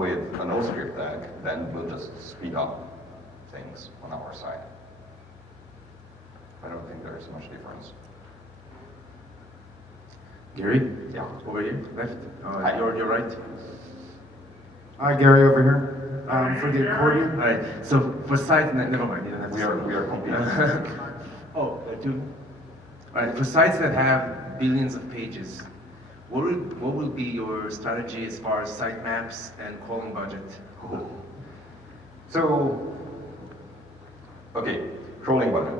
with an Ozturk tag, then we'll just speed up things on our side. I don't think there's much difference. Gary? Yeah. Over here, left. You're right. Hi, Gary over here. For the accordion. Right. So for sites, never mind. You don't have to We are competing. Oh, two. All right. For sites that have billions of pages, what will be your strategy as far as sitemaps and crawling budget? So, okay, crawling budget.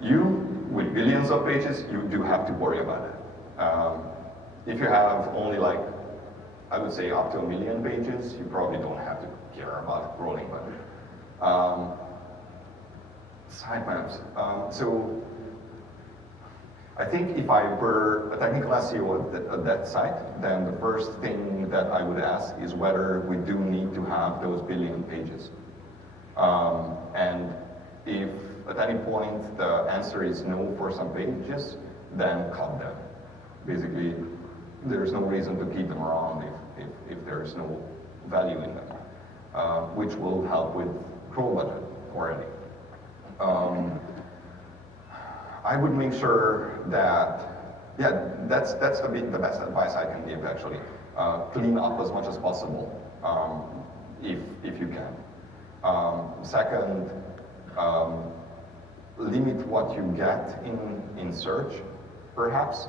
You, with billions of pages, you do have to worry about it. If you have only like, I would say up to 1 million pages, you probably don't have to care about crawling budget. Sitemaps. So, I think if I were a technical SEO at that site, then the first thing that I would ask is whether we do need to have those billion pages. And if at any point the answer is no for some pages, then cut them. Basically, there's no reason to keep them around if there's no value in them, which will help with crawl budget already. I would make sure that, yeah, that's the best advice I can give actually. Clean up as much as possible, if you can. Second, limit what you get in search, perhaps,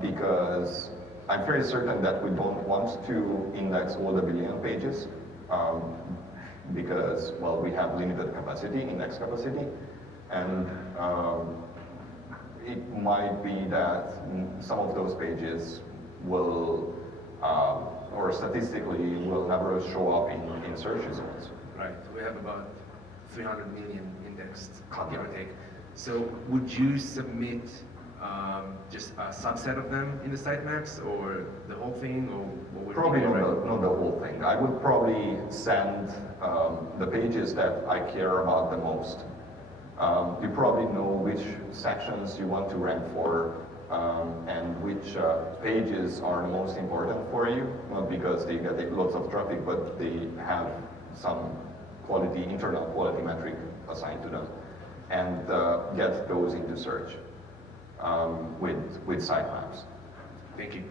because I'm fairly certain that we don't want to index all the billion pages, because, well, we have limited capacity, index capacity, and it might be that some of those pages will, or statistically, will never show up in search results. Right, we have about 300 million indexed, give or take. So would you submit just a subset of them in the sitemaps, or the whole thing, or what would Probably you do? not the whole thing. I would probably send the pages that I care about the most. You probably know which sections you want to rank for, and which pages are the most important for you, not because they get lots of traffic, but they have some quality, internal quality metric assigned to them, and get those into search with sitemaps. Thank you.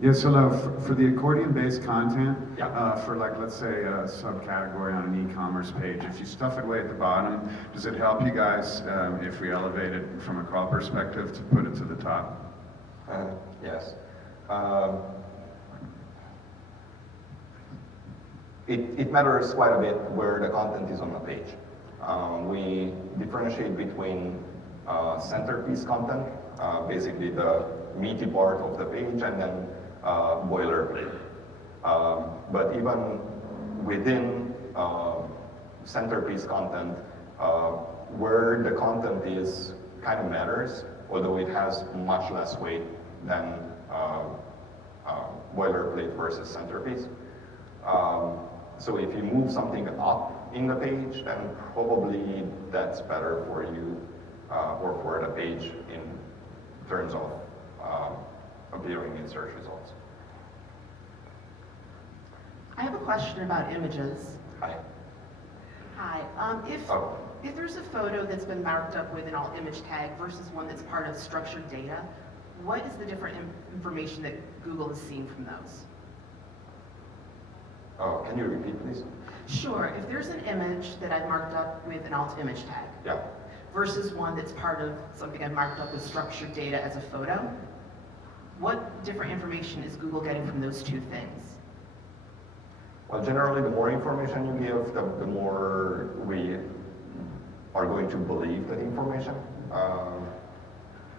Yeah, so now for the accordion-based content, Yeah. for like, let's say a subcategory on an e-commerce page, if you stuff it way at the bottom, does it help you guys, if we elevate it from a crawl perspective, to put it to the top? Yes. It matters quite a bit where the content is on the page. We differentiate between centerpiece content, basically the meaty part of the page, and then boilerplate. But even within centerpiece content, where the content is kind of matters, although it has much less weight than boilerplate versus centerpiece. So if you move something up in the page, then probably that's better for you or for the page in terms of appearing in search results. I have a question about images. Hi. Hi. Oh. If there's a photo that's been marked up with an alt image tag versus one that's part of structured data, what is the different information that Google has seen from those? Oh, can you repeat, please? Sure. If there's an image that I've marked up with an alt image tag Yeah. versus one that's part of something I've marked up with structured data as a photo, what different information is Google getting from those two things? Well, generally, the more information you give, the more we are going to believe that information.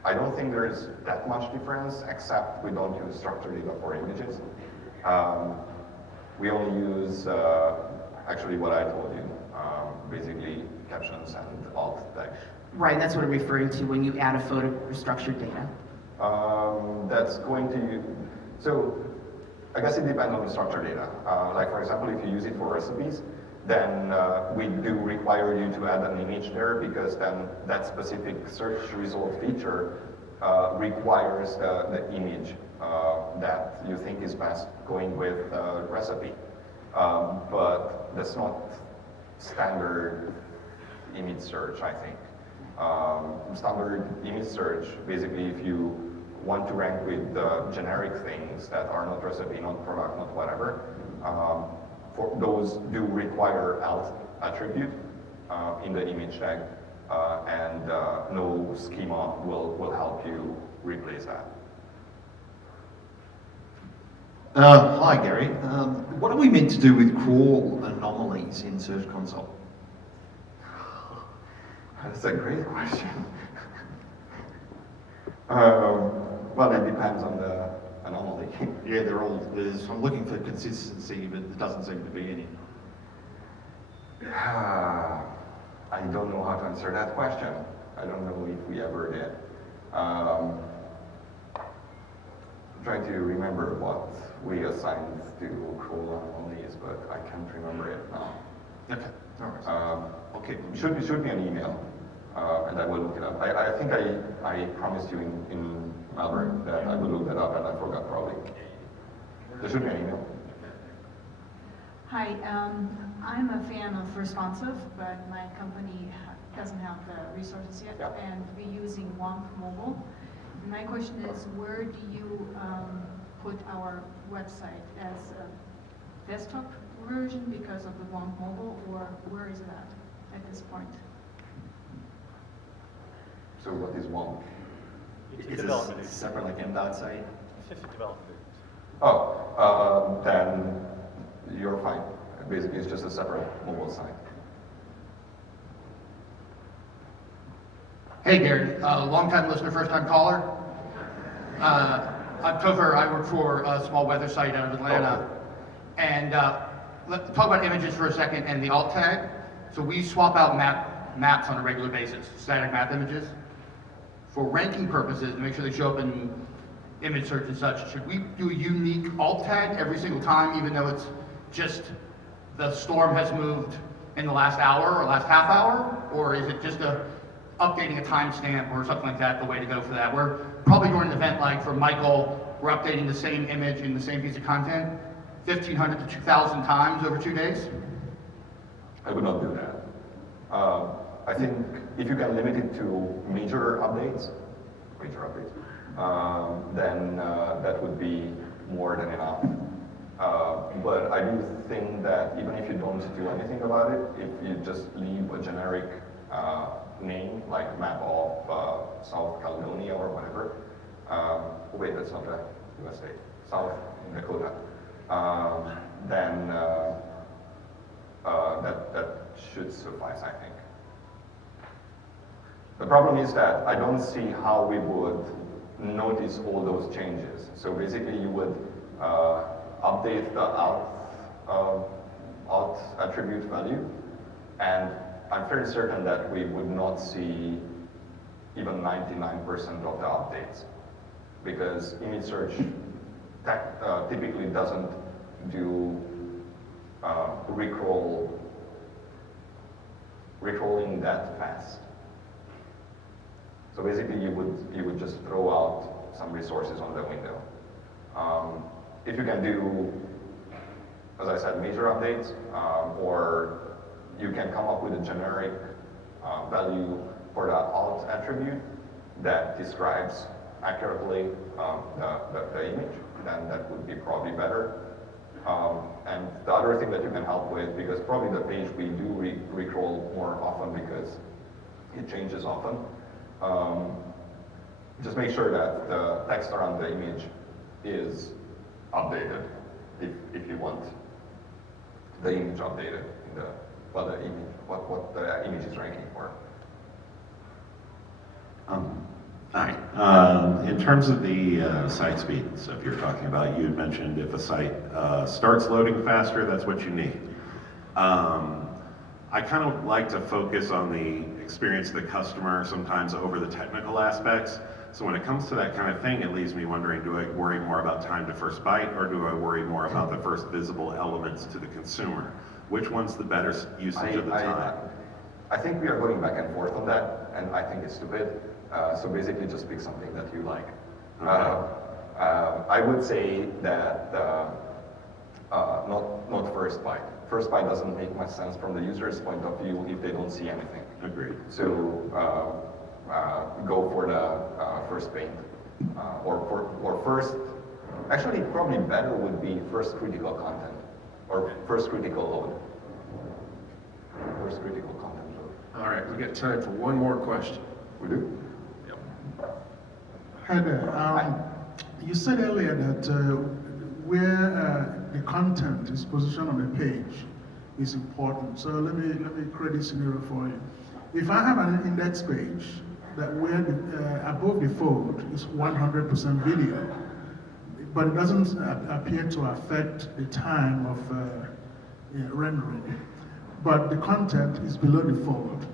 I don't think there's that much difference, except we don't use structured data for images. We only use, actually what I told you, basically captions and alt text. Right, that's what I'm referring to when you add a photo or structured data. That's going to, so I guess it depends on the structured data. Like for example, if you use it for recipes, then we do require you to add an image there, because then that specific search result feature requires the image that you think is best, going with recipe. But that's not standard image search, I think. Standard image search, basically if you want to rank with generic things that are not recipe, not product, not whatever, for those do require alt attribute in the image tag, and no schema will help you replace that. Hi Gary, what are we meant to do with crawl anomalies in Search Console? That's a great question. Well, it depends on the anomaly. Yeah, I'm looking for consistency, but there doesn't seem to be any. I don't know how to answer that question. I don't know if we ever did. I'm trying to remember what we assigned to crawl anomalies, but I can't remember it now. Okay, all right. Okay, should be an email, and I will look it up. I think I promised you in Melbourne that I would look that up, and I forgot probably. There should be an email. Hi, I'm a fan of responsive, but my company doesn't have the resources yet, Yeah. and we're using Womp Mobile. And my question is, where do you put our website as a desktop version because of the Womp Mobile, or where is it at this point? So what is WOMP? It's a separate like MDOT site. It's just a development. Oh, then you're fine. Basically, it's just a separate mobile site. Hey Gary, long-time listener, first-time caller. I'm Topher. I work for a small weather site out of Atlanta. And let's talk about images for a second and the alt tag. So we swap out maps on a regular basis, static map images. For ranking purposes, to make sure they show up in image search and such, should we do a unique alt tag every single time, even though it's just the storm has moved in the last hour or last half hour? Or is it just updating a timestamp or something like that the way to go for that? We're probably during an event like for Michael, we're updating the same image in the same piece of content 1,500 to 2,000 times over 2 days. I would not do that. I think if you can limit it to major updates, then that would be more than enough. But I do think that even if you don't do anything about it, if you just leave a generic name, like map of South Caledonia or whatever, wait, that's not a US state, South Dakota, then that should suffice, I think. The problem is that I don't see how we would notice all those changes. So basically you would update the alt attribute value, and I'm fairly certain that we would not see even 99% of the updates, because image search typically doesn't do recrawling that fast. So basically you would just throw out some resources on the window. If you can do, as I said, major updates, or you can come up with a generic value for the alt attribute that describes accurately the image, then that would be probably better. And the other thing that you can help with, because probably the page we do recrawl more often because it changes often, just make sure that the text around the image is updated if you want the image updated in the what the image is ranking for. Hi. In terms of the site speed stuff you're talking about, you had mentioned if a site starts loading faster, that's what you need. I kind of like to focus on the experience of the customer sometimes over the technical aspects. So when it comes to that kind of thing, it leaves me wondering, do I worry more about time to first byte, or do I worry more about the first visible elements to the consumer? Which one's the better usage of the time? I think we are going back and forth on that, and I think it's stupid. So basically just pick something that you like. Okay. I would say that not first byte. First byte doesn't make much sense from the user's point of view if they don't see anything. Agreed. So go for the first paint, or first. Actually, probably better would be first critical content, or first critical load. First critical content load. All right, we got time for one more question. We do? Hi there. You said earlier that where the content is positioned on the page is important. So let me create this scenario for you. If I have an index page that where the, above the fold is 100% video, but it doesn't appear to affect the time of rendering, but the content is below the fold,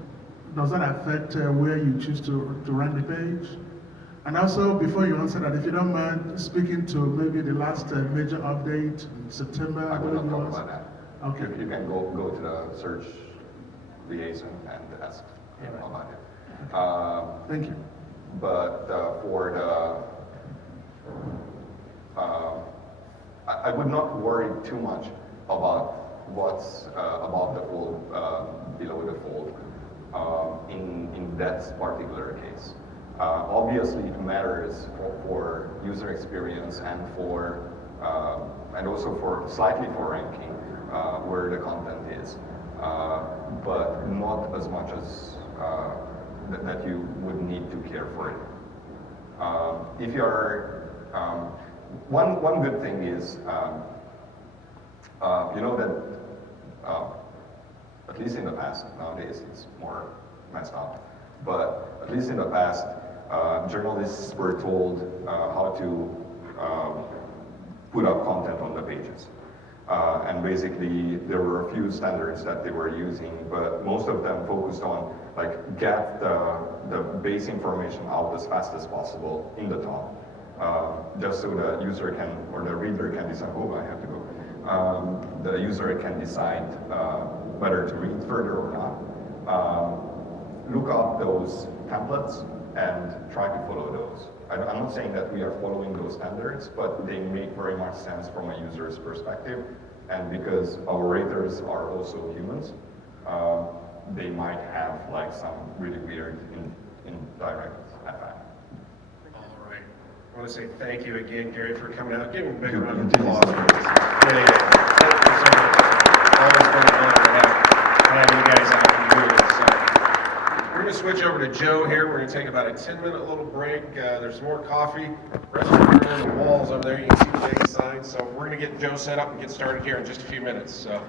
does that affect where you choose to run the page? And also, before you answer that, if you don't mind speaking to maybe the last major update in September. I will not talk about that. Okay. You can go to the search liaison and ask him about it. Thank you. But for the, I would not worry too much about what's about the fold, below the fold, in that particular case. Obviously, it matters for user experience and for and also for slightly for ranking where the content is, but not as much as that you would need to care for it. If you're one good thing is you know that at least in the past, nowadays it's more messed up, but at least in the past, journalists were told how to put up content on the pages. And basically, there were a few standards that they were using, but most of them focused on like get the base information out as fast as possible in the top, just so the user can, or the reader can decide, oh, I have to go. The user can decide whether to read further or not. Look up those templates and try to follow those. I'm not saying that we are following those standards, but they make very much sense from a user's perspective. And because our raters are also humans, they might have like some really weird indirect effect. All right. I want to say thank you again, Gary, for coming out. Give him a big You- round you of did applause. this. Really, thank you so much. Always been an honor to have you guys out and doing this. So we're going to switch over to Joe here. We're going to take about a 10-minute little break. There's more coffee. Restaurant on the walls over there. You can see the big sign. So we're going to get Joe set up and get started here in just a few minutes. So